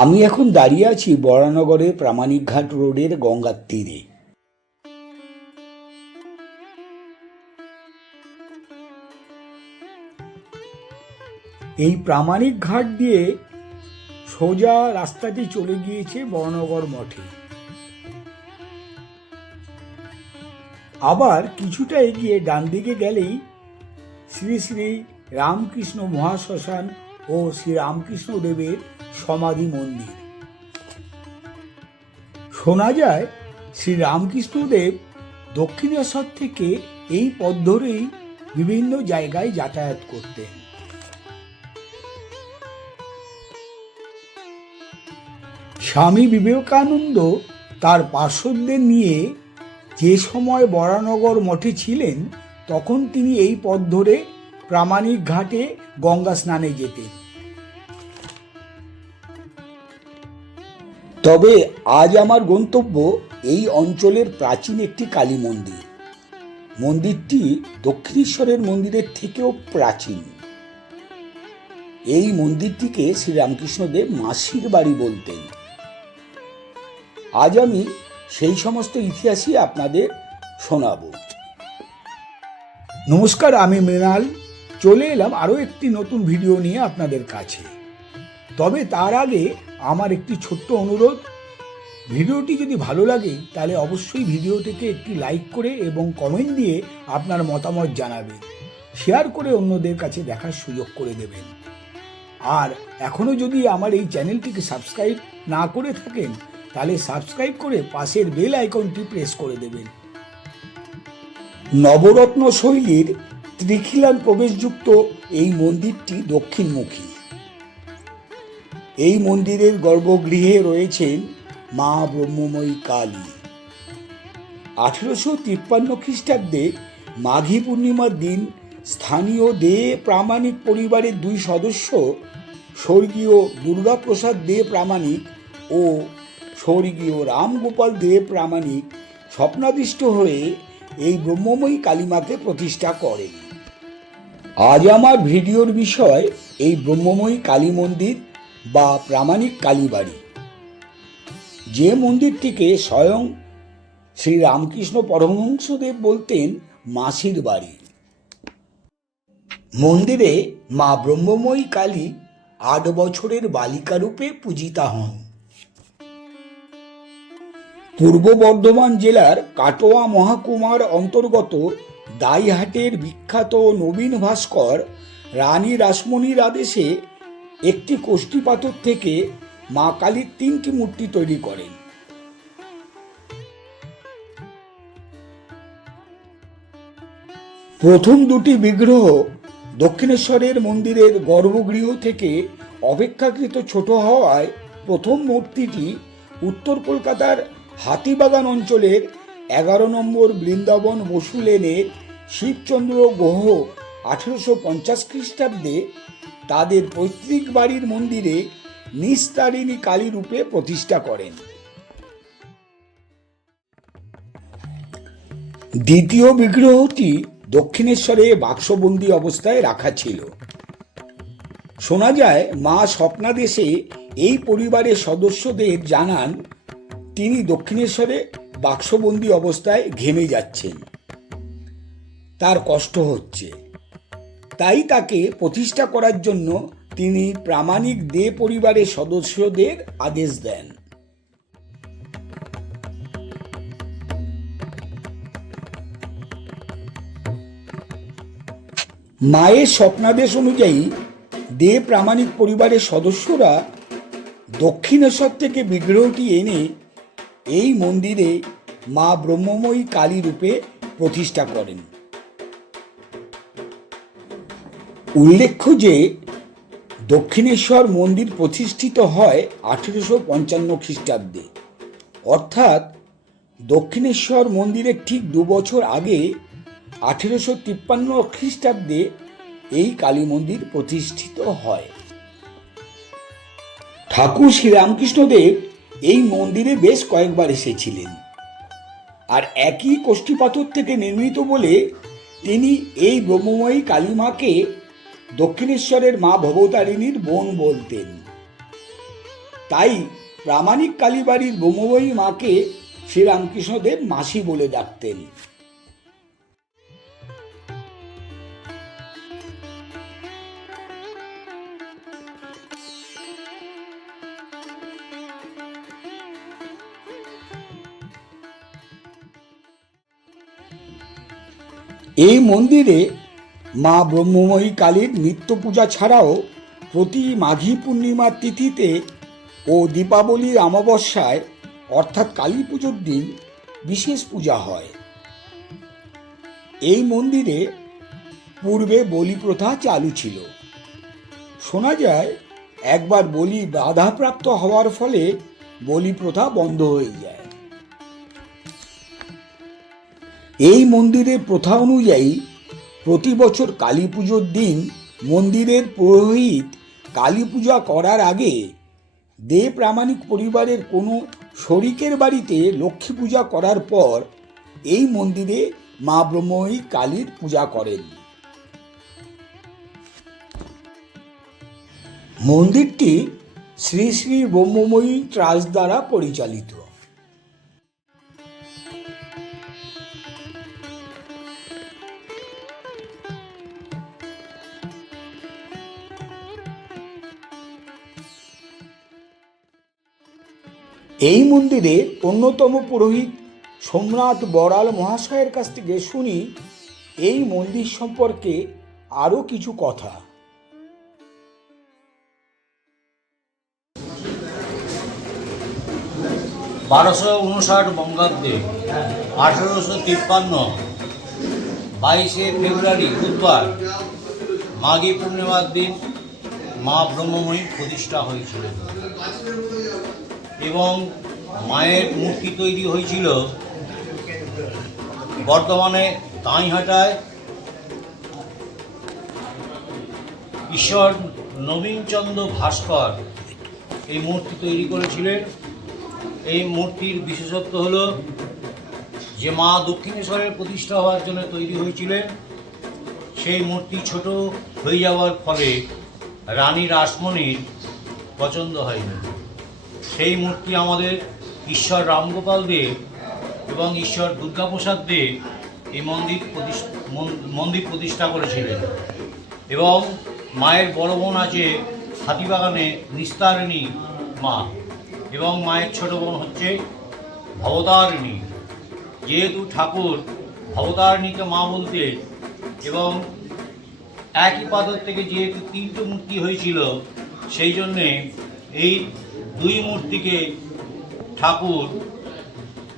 আমি এখন দাঁড়িয়ে আছি বরানগরের প্রামাণিকঘাট রোডের গঙ্গার তীরে। এই প্রামাণিক ঘাট দিয়ে সোজা রাস্তাটি চলে গিয়েছে বরানগর মঠে। আবার কিছুটা এগিয়ে ডান দিকে গেলেই শ্রী শ্রী রামকৃষ্ণ মহাশ্মশান ও শ্রী রামকৃষ্ণ দেবের সমাধি মন্দির। শোনা যায়, শ্রী রামকৃষ্ণদেব দক্ষিণেশ্বর থেকে এই পথ ধরেই বিভিন্ন জায়গায় যাতায়াত করতেন। স্বামী বিবেকানন্দ তার পার্শ্বদের নিয়ে যে সময় বরানগর মঠে ছিলেন, তখন তিনি এই পথ ধরে প্রামাণিক ঘাটে গঙ্গা স্নানে যেতেন। তবে আজ আমার গন্তব্য এই অঞ্চলের প্রাচীন একটি কালী মন্দির। মন্দিরটি দক্ষিণেশ্বরের মন্দিরের থেকেও প্রাচীন। এই মন্দিরটিকে শ্রীরামকৃষ্ণদেব মাসির বাড়ি বলতেন। আজ আমি সেই সমস্ত ইতিহাসই আপনাদের শোনাবো। নমস্কার, আমি মৃণাল। চলে এলাম আরও একটি নতুন ভিডিও নিয়ে আপনাদের কাছে। তবে তার আগে আমার একটি ছোট্ট অনুরোধ। ভিডিওটি যদি ভালো লাগে, তাহলে অবশ্যই ভিডিওটিকে একটি লাইক করে এবং কমেন্ট দিয়ে আপনার মতামত জানাবেন। শেয়ার করে অন্যদের কাছে দেখার সুযোগ করে দেবেন। আর এখনও যদি আমার এই চ্যানেলটিকে সাবস্ক্রাইব না করে থাকেন, তাহলে সাবস্ক্রাইব করে পাশের বেল আইকনটি প্রেস করে দেবেন। নবরত্ন শৈলীর ত্রিখিলান প্রবেশযুক্ত এই মন্দিরটি দক্ষিণমুখী। এই মন্দিরের গর্ভগৃহে রয়েছেন মা ব্রহ্মময়ী কালী। আঠেরোশো তিপ্পান্ন খ্রিস্টাব্দে মাঘী পূর্ণিমার দিন স্থানীয় দে প্রামাণিক পরিবারের দুই সদস্য, স্বর্গীয় দুর্গাপ্রসাদ দে প্রামাণিক ও স্বর্গীয় রামগোপাল দে প্রামাণিক স্বপ্নাদিষ্ট হয়ে এই ব্রহ্মময়ী কালীমাকে প্রতিষ্ঠা করেন। আজ আমার ভিডিওর বিষয় এই ব্রহ্মময়ী কালী মন্দির বা প্রামাণিক কালীবাড়ি। যে মন্দিরটিকে স্বয়ং শ্রী রামকৃষ্ণ পরমহংসদেব বলতেন মাসির বাড়ি। মন্দিরে মা ব্রহ্মময়ী কালী আট বছরের বালিকা রূপে পূজিতা হন। পূর্ব বর্ধমান জেলার কাটোয়া মহাকুমার অন্তর্গত দাইহাটের বিখ্যাত নবীন ভাস্কর রানী রাসমণির আদেশে একটি কোষ্ঠী পাথর থেকে মা কালীর তিনটি মূর্তি তৈরি করেন। প্রথম দুটি বিগ্রহ দক্ষিণেশ্বরের মন্দিরের গর্ভগৃহ থেকে অপেক্ষাকৃত ছোট হওয়ায় প্রথম মূর্তিটি উত্তর কলকাতার হাতিবাগান অঞ্চলের এগারো নম্বর বৃন্দাবন বসু লেনের শিবচন্দ্র গুহ আঠেরোশো পঞ্চাশ খ্রিস্টাব্দে তাদের পৈতৃক বাড়ির মন্দিরে নিস্তারিণী কালী রূপে প্রতিষ্ঠা করেন। দ্বিতীয় বিগ্রহটি দক্ষিণেশ্বরে বাক্সবন্দি অবস্থায় রাখা ছিল। শোনা যায়, মা স্বপ্নাদেশে এই পরিবারের সদস্যদের জানান, তিনি দক্ষিণেশ্বরে বাক্সবন্দি অবস্থায় ঘেমে যাচ্ছেন। তার কষ্ট হচ্ছে। তাই তাকে প্রতিষ্ঠা করার জন্য তিনি প্রামাণিক দে পরিবারের সদস্যদের আদেশ দেন। মায়ের স্বপ্নাদেশ অনুযায়ী দে প্রামাণিক পরিবারের সদস্যরা দক্ষিণেশ্বর থেকে বিগ্রহটি এনে এই মন্দিরে মা ব্রহ্মময়ী কালী রূপে প্রতিষ্ঠা করেন। উল্লেখ্য যে দক্ষিণেশ্বর মন্দির প্রতিষ্ঠিত হয় আঠেরোশো পঞ্চান্ন খ্রিস্টাব্দে। অর্থাৎ দক্ষিণেশ্বর মন্দিরের ঠিক দু বছর আগে আঠেরোশো তিপ্পান্ন খ্রিস্টাব্দে এই কালী মন্দির প্রতিষ্ঠিত হয়। ঠাকুর শ্রীরামকৃষ্ণদেব এই মন্দিরে বেশ কয়েকবার এসেছিলেন। আর একই কোষ্ঠীপাথর থেকে নির্মিত বলে তিনি এই ব্রহ্মময়ী কালীমাকে দক্ষিণেশ্বরের মা ভবতারিণীর বোন বলতেন। তাই প্রামাণিক কালীবাড়ির ব্রহ্মময়ী মাকে শ্রীরামকৃষ্ণদেব মাসি বলে ডাকতেন। এই মন্দিরে মা ব্রহ্মময়ী কালীর নিত্য পূজা ছাড়াও প্রতি মাঘী পূর্ণিমার তিথিতে ও দীপাবলির অমাবস্যায়, অর্থাৎ কালী পুজোর দিন, বিশেষ পূজা হয়। এই মন্দিরে পূর্বে বলি প্রথা চালু ছিল। শোনা যায়, একবার বলি বাধাপ্রাপ্ত হওয়ার ফলে বলি প্রথা বন্ধ হয়ে যায়। এই মন্দিরের প্রথা অনুযায়ী প্রতি বছর কালী পুজোর দিন মন্দিরের পুরোহিত কালী পূজা করার আগে দে প্রামাণিক পরিবারের কোনো শরিকের বাড়িতে লক্ষ্মী পূজা করার পর এই মন্দিরে মা ব্রহ্ময়ী কালীর পূজা করেন। মন্দিরটি শ্রী শ্রী ব্রহ্মময়ী ট্রাস্ট দ্বারা পরিচালিত। এই মন্দিরে অন্যতম পুরোহিত সোমনাথ বড়াল মহাশয়ের কাছ থেকে শুনি এই মন্দির সম্পর্কে আরও কিছু কথা। বারোশো উনষাট বঙ্গাব্দে আঠেরোশো তিপ্পান্ন বাইশে ফেব্রুয়ারি বুধবার মাঘী পূর্ণিমার দিন মা ব্রহ্মময়ী প্রতিষ্ঠা হয়েছিল। এবং মায়ের মূর্তি তৈরি হয়েছিল বর্তমানে তাঁইহাটায়। ঈশ্বর নবীনচন্দ্র ভাস্কর এই মূর্তি তৈরি করেছিলেন। এই মূর্তির বিশেষত্ব হল যে মা দক্ষিণেশ্বরের প্রতিষ্ঠা হওয়ার জন্য তৈরি হয়েছিলেন। সেই মূর্তি ছোট হয়ে যাওয়ার ফলে রানী রাসমণির পছন্দ হয়নি। সেই মূর্তি আমাদের ঈশ্বর রামগোপাল দেব এবং ঈশ্বর দুর্গাপ্রসাদ দেব এই মন্দির মন্দির প্রতিষ্ঠা করেছিলেন। এবং মায়ের বড় বোন আছে হাতিবাগানে নিস্তারিণী মা এবং মায়ের ছোট বোন হচ্ছে ভবতারিণী। যেহেতু ঠাকুর ভবতারিণীকে মা বলতে এবং একই পাথর থেকে যেহেতু তিনটে মূর্তি হয়েছিল, সেই জন্যে এই দুই মূর্তিকে ঠাকুর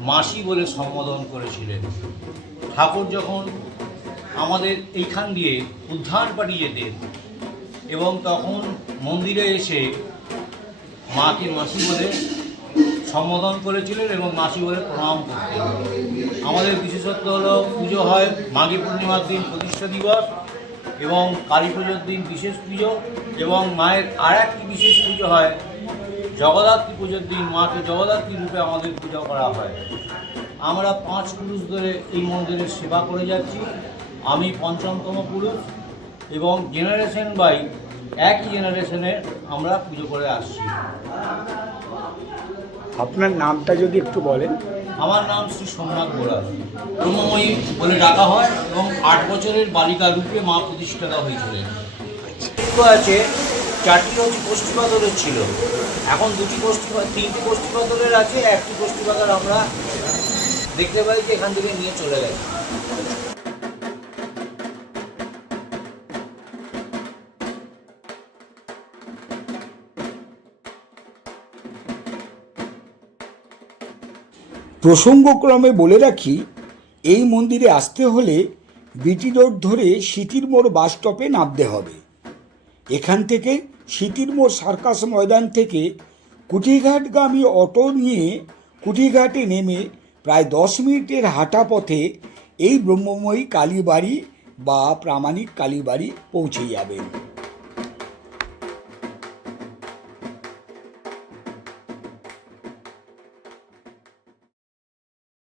মাসি বলে সম্বোধন করেছিলেন। ঠাকুর যখন আমাদের এইখান দিয়ে উদ্ধার পাঠিয়ে যেতেন এবং তখন মন্দিরে এসে মাকে মাসি বলে সম্বোধন করেছিলেন এবং মাসি বলে প্রণাম করতেন। আমাদের বিশেষত্ব হলো পুজো হয় মাঘী পূর্ণিমার দিন প্রতিষ্ঠা দিবস এবং কালী পুজোর দিন বিশেষ পুজো এবং মায়ের আর একটি বিশেষ পুজো হয় জগদ্ধাত্রী পুজোর দিন মাকে জগদ্ধাত্রী রূপে আমাদের পূজা করা হয়। আমরা পাঁচ পুরুষ ধরে এই মন্দিরের সেবা করে যাচ্ছি। আমি পঞ্চমতম পুরুষ এবং জেনারেশন বাই একই জেনারেশনে আমরা পুজো করে আসছি। আপনার নামটা যদি একটু বলেন। আমার নাম শ্রী সোমনাথ বোরা। ব্রহ্মময়ী বলে ডাকা হয় এবং আট বছরের বালিকা রূপে মা প্রতিষ্ঠাতা হয়েছিলেন। তো আছে? চারটি হচ্ছে কোষ্ঠীপাতরের ছিল। এখন দুটি কোষ্ঠী তিনটি কোষ্ঠীপাতরের আছে, একটি কোষ্ঠীপাতর আমরা দেখতে পাই যে এখান থেকে নিয়ে চলে গেছে। প্রসঙ্গক্রমে বলে রাখি, এই মন্দিরে আসতে হলে বিটি রোড ধরে সিটির মোড় বাস স্টপে নামতে হবে। এখান থেকে সিটির মোড় সার্কাস ময়দান থেকে কুটিঘাটগামী অটো নিয়ে কুটিঘাটে নেমে প্রায় দশ মিনিটের হাঁটা পথে এই ব্রহ্মময়ী কালীবাড়ি বা প্রামাণিক কালীবাড়ি পৌঁছে যাবেন।